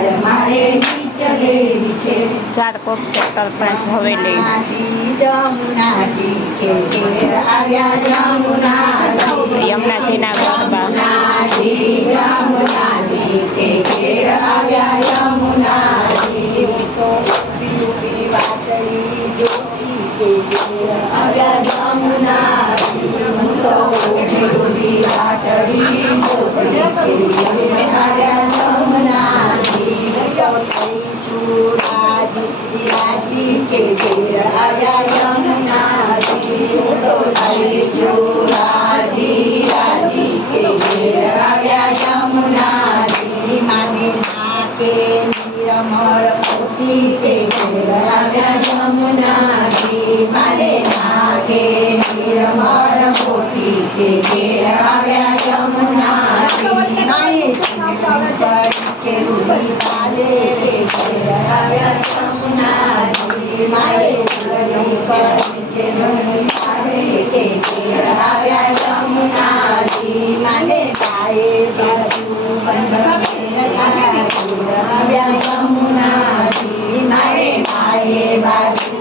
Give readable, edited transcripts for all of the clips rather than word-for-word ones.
મારે ચલેલી છે ઝાડકોટ સેક્ટર 5 હવેલી જમુનાજી કે ઘેર આવ્યા જમુનાજી યમુનાજીના ગરબા યમુનાજી કે ઘેર આવ્યા યમુનાજી તો વાતળી જોતી કે ઘેર આવ્યા જમુનાજી તો વાતળી જોતી કે ઘેર આવ્યા જમુનાજી રાજી કે ઘેર આવ્યા યમુનાજી તો રાજી કે ઘેર આવ્યા યમુનાજી માને નાકે નિરમળ પોતી કે ઘેર આવ્યા યમુનાજી માને નાકે નિરમળ પોતી કે ઘેર આવ્યા યમુનાજી માએ કે રૂડી પાલે કે ઘેર આવ્યા યમુનાજી માએ રૂડી કે પાલે કે ઘેર આવ્યા યમુનાજી માને ગાયે જાજુ યમુનાજી મારે ગાયે બાજુ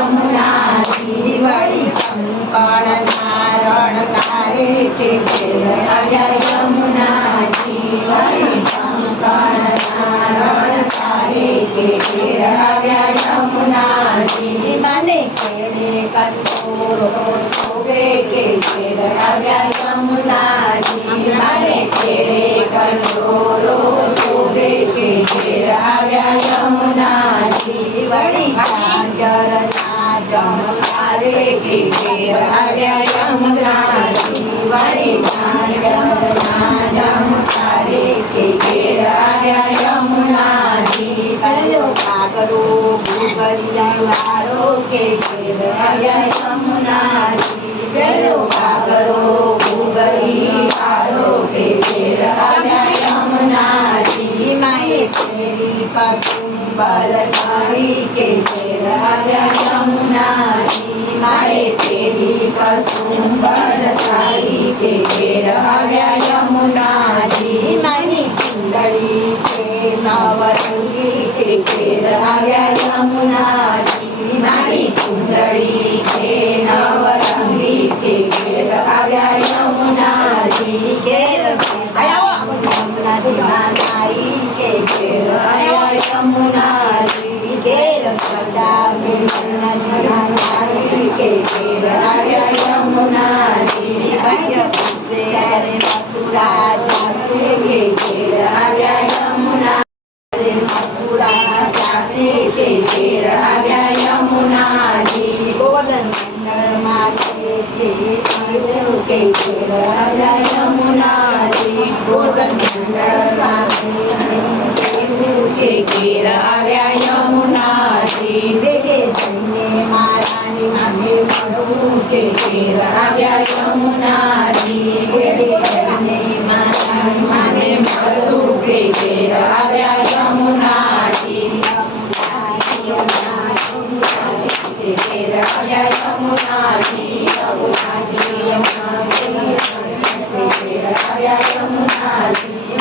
યમુનાજી વળી કંકણ નારણકારે કે ઘેર આવ્યા યમુનાજી વળી કંકણ નારણકારે કે ઘેર આવ્યા યમુનાજી મને કેડે કંદોરો શોભે કે ઘેર આવ્યા યમુનાજી મારે કેડે કંદોરો શોભે કે ઘેર આવ્યા યમુનાજી વળી ઝાંઝરના જમકારે કે ઘેર આવ્યા યમુનાજી વળી ઝાંઝરના જમકારે કે ઘેર આવ્યા યમુનાજી પેલો કાગરો ગુગરિયા વાળો કે ઘેર આવ્યા યમુનાજી પેલો કાગરો ગુગરી વાળો કે ઘેર આવ્યા યમુનાજી માએ ફેરી કસુંબલ સાડી કે ઘેર આવ્યા યમુનાજી માએ ફેરી કસુંબલ સાડી કે ઘેર આવ્યા યમુનાજી મારી સુંદરી છે નવરંગી કે ઘેર આવ્યા યમુનાજી મારી સુંદરી છે નવરંગી કે ઘેર આવ્યા યમુનાજી ઘેર યમુનાજી માતાઈ કે ઘેર આવ્યા યમુનાજી ઘેર યમુનાજી માતાઈ કે ઘેર આવ્યા યમુનાજી ભાગ્ય ખુશે મથુરા જાસે કે ઘેર આવ્યા યમુનાજી મથુરા જાસે કે ઘેર આવ્યા યમુનાજી ગોવર્ધન મંડળ માથે છે કે ઘેર આવ્યા યમુનાજી ગોવર્ધન મંડળ માથે કે ઘેર આવ્યા યમુનાજી વેગે જઈને મારાને માને મળવું કે ઘેર આવ્યા યમુનાજી વેગે જઈને મારાને માને મળવું કે ઘેર આવ્યા યમુનાજી કે ઘેર આવ્યા યમુનાજી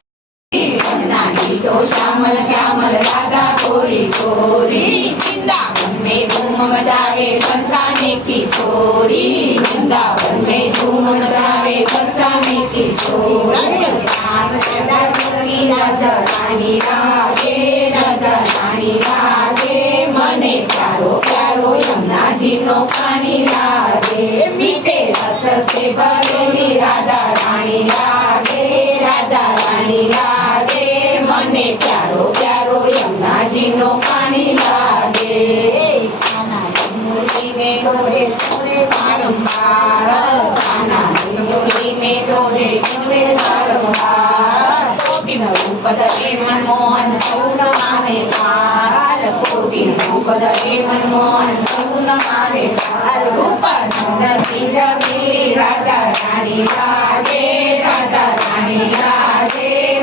तो श्यामल श्यामल राधा गोरी गोरी वृंदावन में धूम मचावे बरसाने की छोरी वृंदावन में धूम मचावे बरसाने की छोरी राजा रानी राधे मने प्यारो प्यारो यमुना जी नो पानी लागे मीठे रस से भरेली राधा रानी लागे मने प्यारो प्यारो यमुना जी नो पानी लागे खाना डुंगरी में डोरे डोरे बारंबार खाना डुंगरी में डोरे डोरे बारंबार कोटिन रूप धरे मनमोहन पूर्ण माने पार कोटिन रूप धरे मनमोहन पूर्ण माने पार रूप सुंदर जबीली राधा रानी लागे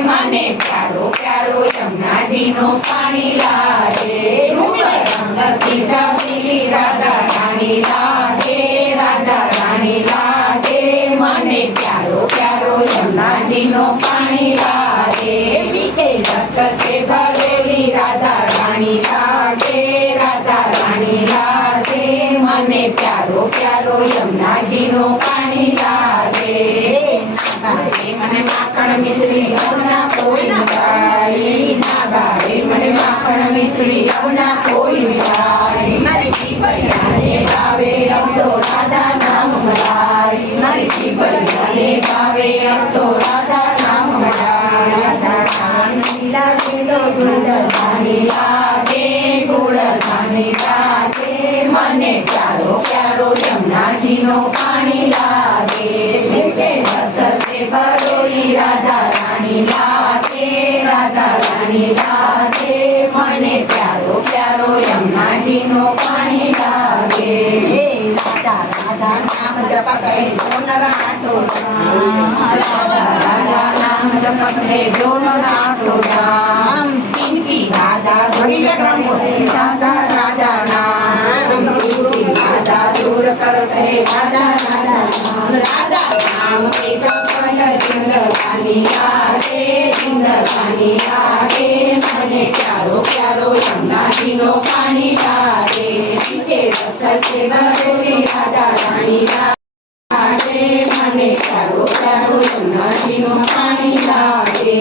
मने प्यारो प्यारो यमुना जी नो पानी लागे रूप संगति जबीली राधा रानी लागे मने प्यारो प्यारो यमुना जी नो पानी लागे मीठे रस से भरेली राधा रानी लागे राधा रानी लागे मने प्यारो प्यारो यमुना जी नो पानी लागे મને માખણ મિશ્રી યમુના કોઈ જાય ના ભાવે મને માખણ મિશ્રી યમુના કોઈ જાય મારી જીવડિયાને ભાવે અમતો રાધા નામ મલાય મારી જીવડિયાને ભાવે અમતો રાધા નામ મલાય રાધા રાણી લાગે તો ગુણધાની લાગે ગુણધાની લાગે મને પ્યારો પ્યારો યમુનાજીનો પાણી લાગે મીઠે રસ से भरोली राधा रानी लागे राधा रानी लागे मने प्यारो प्यारो यमुना जी नो पानी लागे राधा राधा नाम जपते जोनर आटोला राधा राधा नाम जपते जोनर आटोला पिंकी राधा राधा राधा नाम पिंकी राधा दूर करते राधा राधा नाम राधा नाम के जिंदगानी लागे जिंदगानी लागे मने प्यारो प्यारो यमुना जी नो पानी लागे मीठे रस से भरेली राधा रानी लागे मने प्यारो प्यारो यमुना जी नो पानी लागे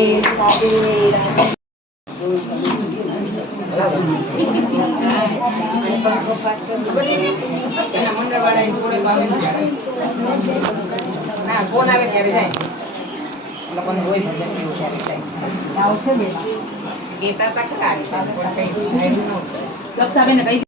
ના કોણ આવે ત્યારે જાય લોકોને હોય ભજન એવું ત્યારે જાય આવશે બે ગીતા તક આવી છે પણ કઈ આવ્યું નહોતું લક્ષાબેન કઈ